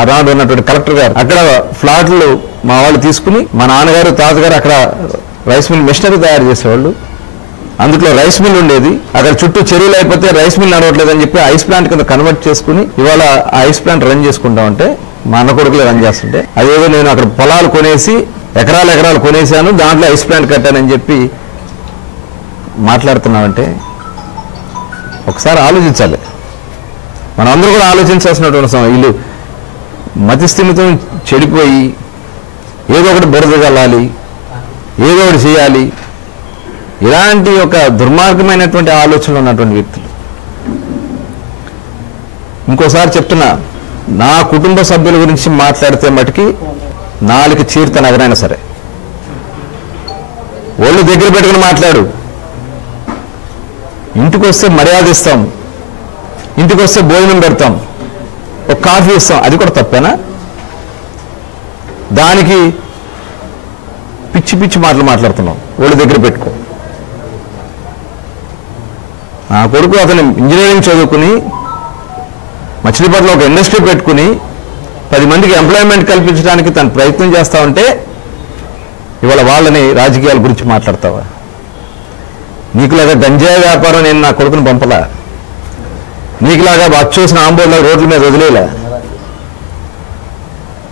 ఆనాడు ఉన్నటువంటి కలెక్టర్ గారు అక్కడ ఫ్లాట్లు మా వాళ్ళు తీసుకుని మా నాన్నగారు తాతగారు అక్కడ రైస్ మిల్ మిషనరీ తయారు చేసేవాళ్ళు. అందులో రైస్ మిల్ ఉండేది. అక్కడ చుట్టూ చెరువులు అయిపోతే రైస్ మిల్ నడవట్లేదని చెప్పి ఐస్ ప్లాంట్ కింద కన్వర్ట్ చేసుకుని ఇవాళ ఆ ఐస్ ప్లాంట్ రన్ చేసుకుంటా ఉంటే మా అన్న కొడుకులు రన్ చేస్తుంటే అదేదో నేను అక్కడ పొలాలు కొనేసి ఎకరాలు కొనేసాను, దాంట్లో ఐస్ ప్లాంట్ కట్టానని చెప్పి మాట్లాడుతున్నామంటే ఒకసారి ఆలోచించాలి. మనం అందరూ కూడా ఆలోచించాల్సినటువంటి సమయం. వీళ్ళు మతిస్థిమితం చెడిపోయి ఏదో ఒకటి బురద చల్లాలి, ఏదో ఒకటి చేయాలి, ఇలాంటి ఒక దుర్మార్గమైనటువంటి ఆలోచనలు ఉన్నటువంటి వ్యక్తులు. ఇంకోసారి చెప్తున్నా, నా కుటుంబ సభ్యుల గురించి మాట్లాడితే మటుకి నాలుగు చీర్తను ఎవరైనా సరే ఒళ్ళు దగ్గర పెట్టుకుని మాట్లాడు. ఇంటికి వస్తే మర్యాద ఇస్తాం, ఇంటికి వస్తే భోజనం పెడతాం, ఒక కాఫీ ఇస్తాం, అది కూడా తప్పేనా? దానికి పిచ్చి పిచ్చి మాటలు మాట్లాడుతున్నాం. ఒళ్ళు దగ్గర పెట్టుకో. నా కొడుకు అతను ఇంజనీరింగ్ చదువుకుని మచిలీపట్నంలో ఒక ఇండస్ట్రీ పెట్టుకుని 10 మందికి ఎంప్లాయ్మెంట్ కల్పించడానికి తను ప్రయత్నం చేస్తా ఉంటే ఇవాళ వాళ్ళని రాజకీయాల గురించి మాట్లాడతావా? నీకులాగా గంజాయి వ్యాపారం నేను నా కొడుకుని పంపలా, నీకులాగా అచ్చూసిన ఆంబోళ్ళ రోడ్ల మీద వదిలేలా.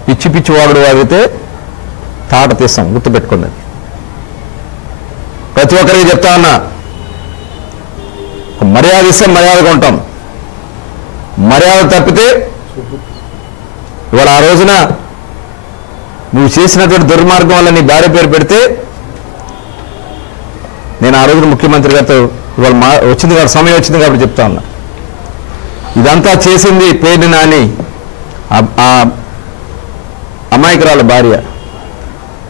పిచ్చి పిచ్చి వాగుడు వాగితే తాట తీస్తాం, గుర్తుపెట్టుకోండి. ప్రతి ఒక్కరికి చెప్తా ఉన్నా, మర్యాద ఇస్తే మర్యాదగా ఉంటాం, మర్యాద తప్పితే ఇవాళ ఆ రోజున నువ్వు చేసినటువంటి దుర్మార్గం వల్ల నీ భార్య పేరు పెడితే నేను ఆ రోజున ముఖ్యమంత్రి గారితో ఇవాళ వచ్చింది కాబట్టి సమయం వచ్చింది కాబట్టి చెప్తా ఉన్నా, ఇదంతా చేసింది పేర్ని నాని, ఆ అమాయకురాల భార్య.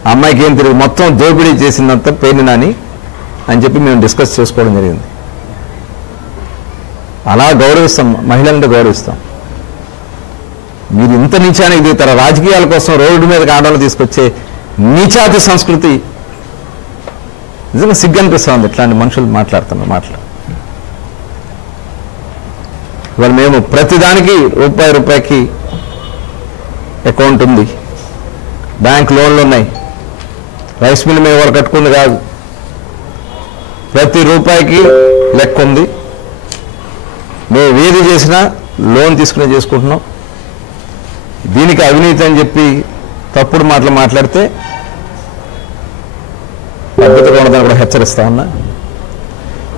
ఆ అమ్మాయికి ఏం తిరిగి మొత్తం దోపిడీ చేసిందంతా పేర్ని నాని అని చెప్పి మేము డిస్కస్ చేసుకోవడం జరిగింది. అలా గౌరవిస్తాం, మహిళలంటే గౌరవిస్తాం. మీరు ఇంత నీచానికి దిగుతారా? రాజకీయాల కోసం రోడ్డు మీద ఆడవాళ్ళు తీసుకొచ్చే నీచాతి సంస్కృతి నిజంగా సిగ్గు అనిపిస్తూ ఉంది. ఇట్లాంటి మనుషులు మాట్లాడుతున్న మాటలు. ఇవాళ మేము ప్రతిదానికి రూపాయికి అకౌంట్ ఉంది, బ్యాంక్ లోన్లు ఉన్నాయి, రైస్ మిల్ మేము వాళ్ళు కట్టుకుంది కాదు, ప్రతి రూపాయికి లెక్క ఉంది. మేము ఏది చేసినా లోన్ తీసుకునే చేసుకుంటున్నాం. దీనికి అవినీతి అని చెప్పి తప్పుడు మాటలు మాట్లాడితే పద్ధతిగా ఉండదని కూడా హెచ్చరిస్తా ఉన్నా.